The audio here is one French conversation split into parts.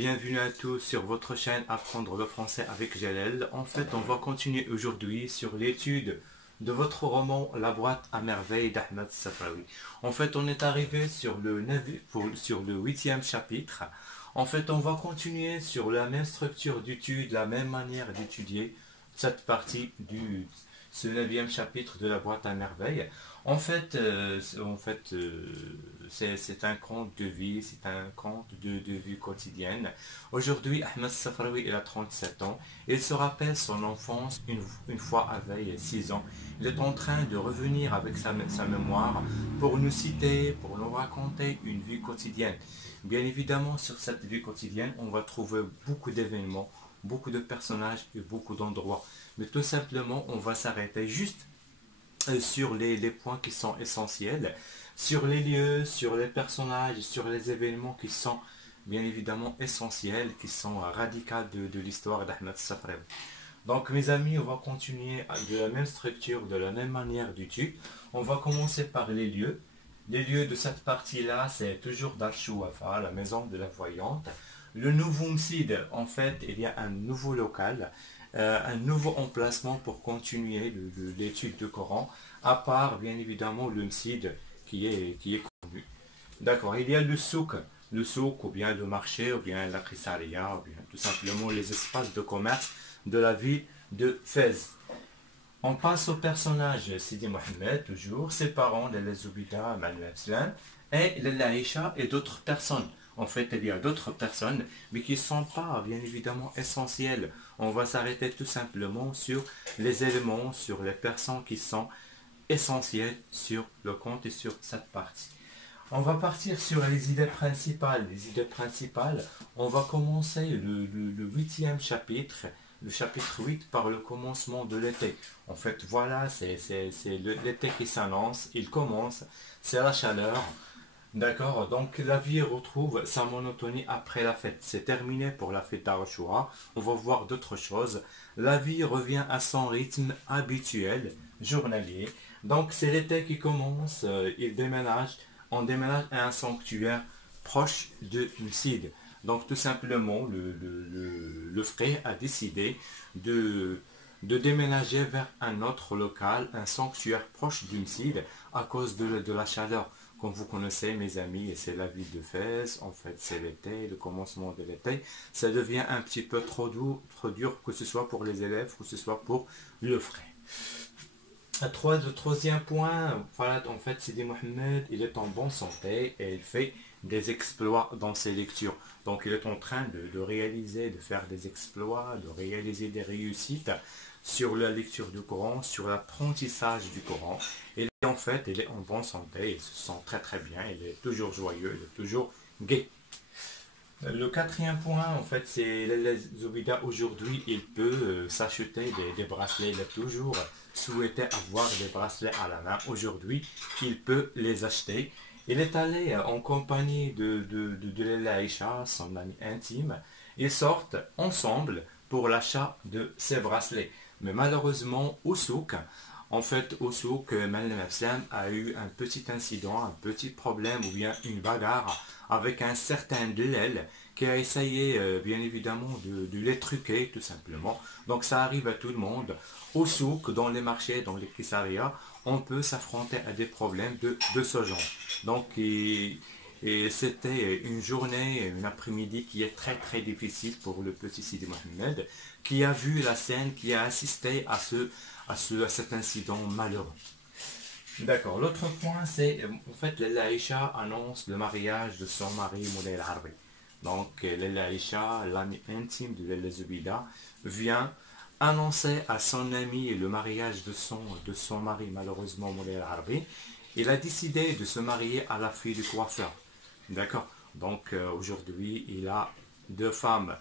bienvenue à tous sur votre chaîne Apprendre le français avec Jalel. En fait, on va continuer aujourd'hui sur l'étude de votre roman La boîte à merveilles d'Ahmed Safraoui. En fait, on est arrivé sur le 8e chapitre. En fait, on va continuer sur la même structure d'étude, la même manière d'étudier cette partie du ce 9e chapitre de La boîte à merveilles. C'est un conte de vie, c'est un conte de vie quotidienne. Aujourd'hui, Ahmed Safraoui il a 37 ans. Il se rappelle son enfance une fois avait 6 ans. Il est en train de revenir avec sa mémoire pour nous citer, pour nous raconter une vie quotidienne. Bien évidemment, sur cette vie quotidienne, on va trouver beaucoup d'événements, beaucoup de personnages et beaucoup d'endroits. Mais tout simplement, on va s'arrêter juste sur les points qui sont essentiels, sur les lieux, sur les personnages, sur les événements qui sont bien évidemment essentiels, qui sont radicaux de l'histoire d'Ahmed Safraoui. Donc mes amis, on va continuer de la même structure, de la même manière d'étude. On va commencer par les lieux. Les lieux de cette partie-là, c'est toujours Dar Chouafa, la maison de la voyante. Le nouveau Msid, en fait, il y a un nouveau local, un nouveau emplacement pour continuer l'étude du Coran, à part bien évidemment le Msid qui est connu. D'accord, il y a le souk ou bien le marché, ou bien la Krisaria, ou bien tout simplement les espaces de commerce de la ville de Fès. On passe au personnage Sidi Mohamed, toujours, ses parents, les Zoubida, Mal et les Aïcha et d'autres personnes. En fait, il y a d'autres personnes, mais qui ne sont pas, bien évidemment, essentielles. On va s'arrêter tout simplement sur les éléments, sur les personnes qui sont essentielles sur le conte et sur cette partie. On va partir sur les idées principales. Les idées principales, on va commencer le 8e chapitre, le chapitre 8 par le commencement de l'été. En fait, voilà, c'est l'été qui s'annonce, il commence, c'est la chaleur. D'accord, donc la vie retrouve sa monotonie après la fête. C'est terminé pour la fête d'Achoura. On va voir d'autres choses. La vie revient à son rythme habituel, journalier. Donc c'est l'été qui commence, on déménage à un sanctuaire proche de Msid. Donc tout simplement, le frère a décidé de déménager vers un autre local, un sanctuaire proche du Msid, à cause de la chaleur. Comme vous connaissez mes amis, c'est la ville de Fès, en fait c'est l'été, le commencement de l'été, ça devient un petit peu trop dur, que ce soit pour les élèves, que ce soit pour le frère. Le troisième point, voilà, en fait Sidi Mohamed, il est en bonne santé et il fait des exploits dans ses lectures. Donc il est en train de faire des exploits, de réaliser des réussites sur la lecture du Coran, sur l'apprentissage du Coran. Et en fait, il est en bonne santé, il se sent très très bien, il est toujours joyeux, il est toujours gai. Le quatrième point, en fait, c'est les Zobida. Aujourd'hui, il peut s'acheter des bracelets. Il a toujours souhaité avoir des bracelets à la main. Aujourd'hui, il peut les acheter. Il est allé en compagnie de Lella Aïcha, son ami intime. Ils sortent ensemble pour l'achat de ces bracelets. Mais malheureusement, au souk, Malem Afsam a eu un petit incident, un petit problème ou bien une bagarre avec un certain Delel qui a essayé bien évidemment de les truquer tout simplement. Donc ça arrive à tout le monde. Au souk, dans les marchés, dans les kissarias, on peut s'affronter à des problèmes de ce genre. Donc et c'était une journée, une après-midi qui est très très difficile pour le petit Sidi Mohamed, qui a vu la scène, qui a assisté à cet incident malheureux. D'accord, l'autre point c'est, en fait, Lella Aïcha annonce le mariage de son mari Moulay Al-Harbi. Donc Lella Aïcha, l'ami intime de Lella Zoubida, vient annoncer à son ami le mariage de son mari, malheureusement Moulay Al-Harbi. Il a décidé de se marier à la fille du coiffeur. D'accord. Donc aujourd'hui, il a deux femmes,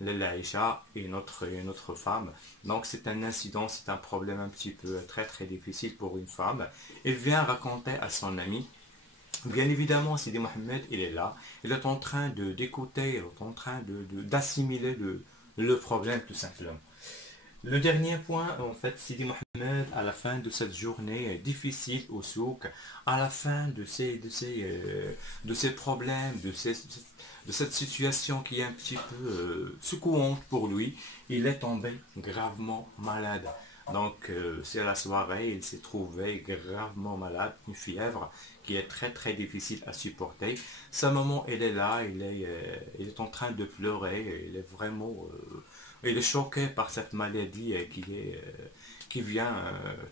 Lella Aïcha et une autre femme. Donc c'est un incident, c'est un problème un petit peu très très difficile pour une femme. Il vient raconter à son ami. Bien évidemment, Sidi Mohamed, il est là. Il est en train d'écouter, il est en train d'assimiler le problème tout simplement. Le dernier point, en fait, Sidi Mohamed, à la fin de cette journée difficile au souk, à la fin de ces problèmes, de cette situation qui est un petit peu secouante pour lui, il est tombé gravement malade. Donc, c'est la soirée, il s'est trouvé gravement malade, une fièvre qui est très très difficile à supporter. Sa maman, elle est là, il est en train de pleurer, il est vraiment il est choqué par cette maladie qui vient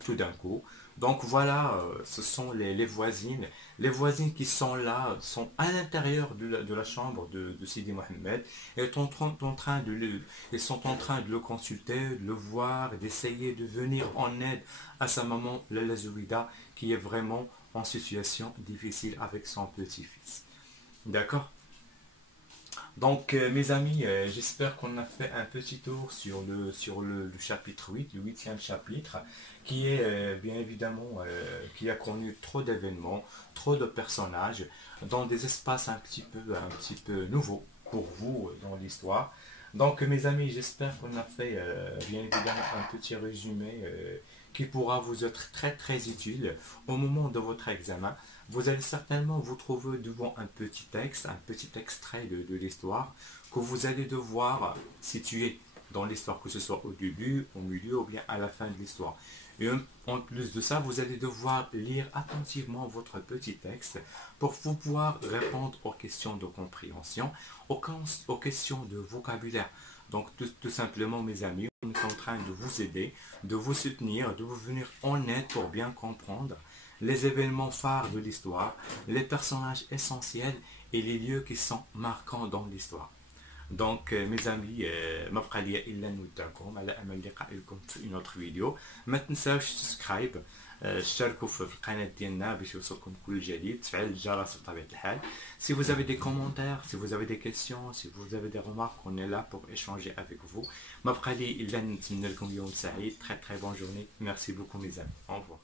tout d'un coup. Donc voilà, ce sont les voisines. Les voisines qui sont là sont à l'intérieur de la chambre de Sidi Mohamed. Elles sont en train elles sont en train de le consulter, de le voir, d'essayer de venir en aide à sa maman, Lala Zouida, qui est vraiment en situation difficile avec son petit-fils. D'accord? Donc, mes amis, j'espère qu'on a fait un petit tour sur le chapitre 8, le huitième chapitre, qui est bien évidemment, qui a connu trop d'événements, trop de personnages, dans des espaces un petit peu nouveaux pour vous dans l'histoire. Donc, mes amis, j'espère qu'on a fait bien évidemment un petit résumé qui pourra vous être très très utile au moment de votre examen. Vous allez certainement vous trouver devant un petit texte, un petit extrait de l'histoire que vous allez devoir situer dans l'histoire, que ce soit au début, au milieu ou bien à la fin de l'histoire. Et en plus de ça, vous allez devoir lire attentivement votre petit texte pour pouvoir répondre aux questions de compréhension, aux questions de vocabulaire. Donc tout simplement, mes amis, on est en train de vous aider, de vous soutenir, de vous venir en aide pour bien comprendre les événements phares de l'histoire, les personnages essentiels et les lieux qui sont marquants dans l'histoire. Donc mes amis ما بقى لي الا نودعكم على امل لقائكم في une autre vidéo. ما تنساوش تسكرايب، اشتركوا في القناه ديالنا باش يوصلكم كل جديد، تفعل الجرس بطبيعه الحال. Si vous avez des commentaires, si vous avez des questions, si vous avez des remarques, on est là pour échanger avec vous. ما بقى لي الا نتمنى لكم يوم سعيد. Très très bonne journée. Merci beaucoup mes amis. Au revoir.